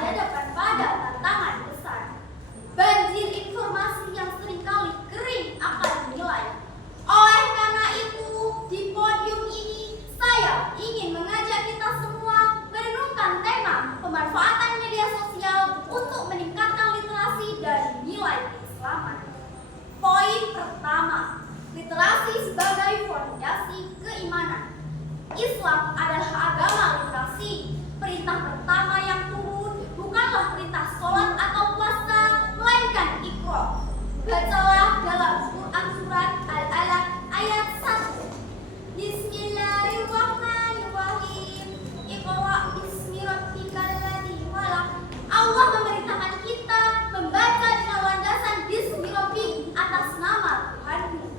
dihadapkan pada tantangan besar. Banjir informasi yang seringkali kering akan dinilai. Oleh karena itu, di podium ini saya ingin mengajak kita semua merenungkan tema pemanfaatan media sosial untuk meningkatkan literasi dan nilai keislaman. Poin pertama, literasi sebagai fondasi keimanan. Islam adalah agama literasi. Perintah pertama yang turun bukanlah perintah sholat atau puasa, melainkan Iqra. Bacalah dalam Quran surat Al-Alaq ayat 1. Bismillahirrahmanirrahim. Iqra bismi rabbikal ladzi khalaq. Allah memerintahkan kita membaca dengan landasan bismi rabbik, atas nama Tuhanmu.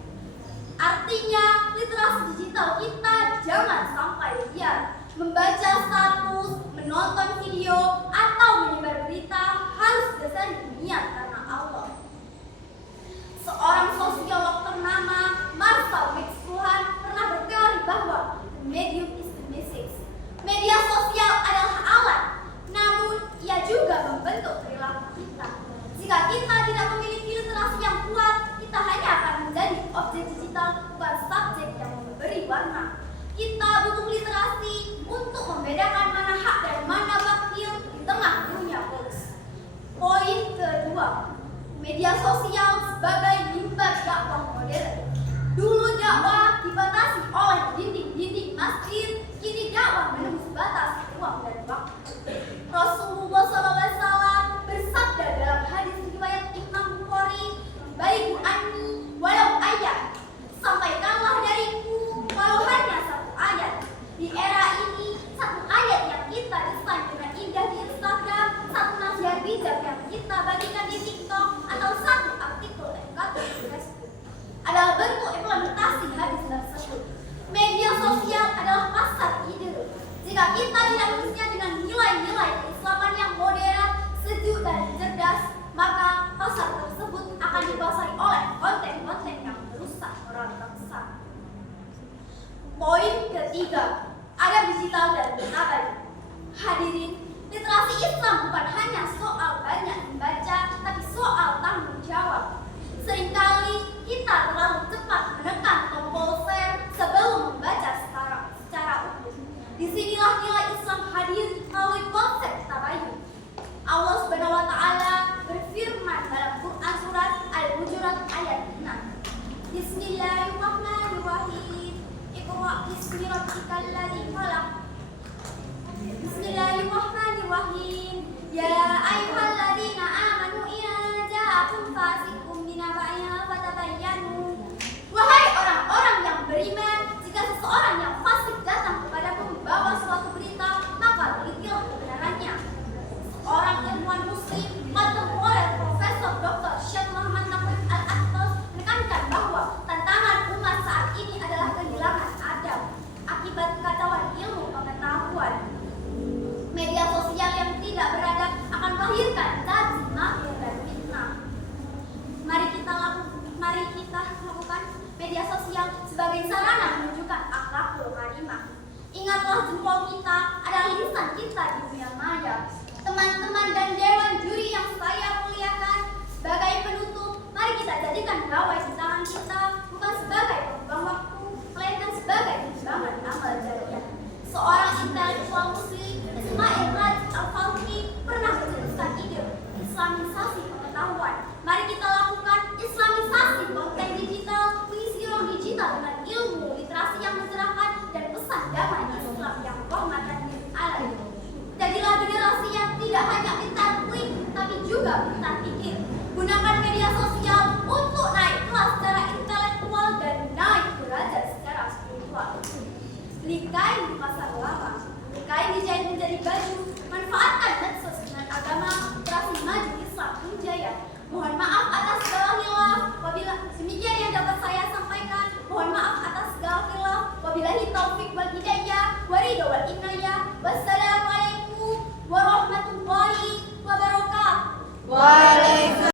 Artinya, literasi digital kita jangan sampai liar. Membaca status, menonton video, atau menyebar berita harus berdasarkan niat karena Allah. Seorang sosiolog ternama, Marshall McLuhan, pernah berteori bahwa the medium is the message. Media sosial adalah alat, namun ia juga membentuk perilaku kita. Jika kita tidak memiliki literasi yang kuat, kita hanya akan menjadi objek digital, bukan subjek yang memberi warna. Kita butuh literasi untuk membedakan mana hak dan mana batil di tengah dunia hoax. Poin kedua, media sosial sebagai mimbar dakwah modern. Dulu dakwah dibatasi oleh dinding-dinding masjid, kini dakwah menembus batas ruang dan waktu. Rasulullah SAW bersabda dalam hadis riwayat Imam Bukhari, "Baligu anni walau ayat." Sampaikanlah dariku walau hanya satu ayat. Di era ini, satu ayat yang kita desain dengan indah di Instagram, satu nasihat bijak yang kita bagikan di TikTok, atau satu artikel edukatif di Facebook adalah bentuk implementasi hadis tersebut. Media sosial adalah pasar ide. Jika kita tidak mengisinya dengan nilai-nilai keislaman yang modern, sejuk dan cerdas, maka pasar tersebut akan dikuasai oleh konten-konten yang merusak moral bangsa. Poin ketiga, adab digital dan abadi. Hadirin, literasi Islam bukan hanya soal banyak membaca, tapi soal tanggung jawab. Seringkali kita terlalu cepat menekan tombol share sebelum membaca secara utuh. Disinilah nilai Islam hadir melalui konsep tabayun. Allah Subhanahu wa Ta'ala berfirman dalam Quran surat Al-Hujurat ayat 6. Bismillahirrahmanirrahim. Iqra bismi rabbikal ladzi khalaq. Bismillahirrahmanirrahim. Ya ayyuhalladzina amanu idza ja'akum fasiqun binaba'in fatabayyanu. Wahai orang-orang yang beriman, jika seseorang yang fasik datang kepadamu membawa suatu berita, maka telitilah kebenarannya. Seorang ilmuwan muslim, kontemporer Profesor Dr. Syekh Muhammad Naqib Al-Akbar, menekankan bahwa tantangan umat saat ini adalah kehilangan adab akibat kekacauan ilmu pengetahuan. Media sosial yang tidak beradab akan melahirkan caci maki dan fitnah. Mari kita lakukan media sosial sebagai sarana menunjukkan akhlakul karimah. Ingatlah jempol kita adalah lisan kita di dunia maya. Teman-teman dan dewan juri yang saya muliakan, sebagai penutup, mari kita jadikan gawai di tangan kita bukan sebagai pembuang waktu, melainkan sebagai timbangan amal jariah. Seorang intelektual muslim, Ismail Rajab Al-Fawqi, pernah mencetuskan ide islamisasi pengetahuan. Mari kita lakukan islamisasi konten digital, mengisi ruang digital dengan ilmu literasi yang mencerahkan dan pesan damai Islam yang rahmatan lil alamin. Jadilah generasi yang tidak hanya pintar klik, tapi juga pintar pikir. Gunakan media sosial untuk naik kelas secara intelektual dan naik derajat secara spiritual. Beli kain di pasar lama, kain dijahit menjadi baju. Manfaatkan medsos dengan agama, literasi maju Islam menjaya. Mohon maaf atas segala hilaf. Wabila demikian yang dapat saya sampaikan. Mohon maaf atas segala hilaf. Wabillahi taufik wal hidayah, waridho wal inayah. Wassalamualaikum warahmatullahi wabarakatuh.